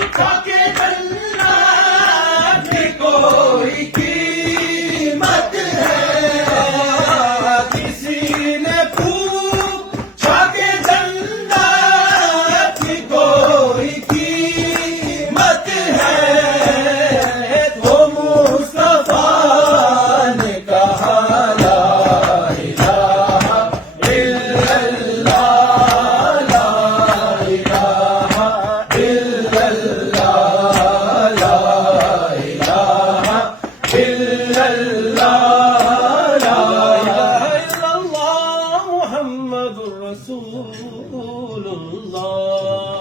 پوچھا کہ جنت کی کوئی قیمت ہے؟ کسی نے پوچھا کہ جنت کی کوئی قیمت ہے؟ تو مصطفیٰ نے کہا لا الہ الا اللہ، لا الہ الا اللہ، لا الہ الا اللہ، لا الہ الا اللہ محمد رسول اللہ۔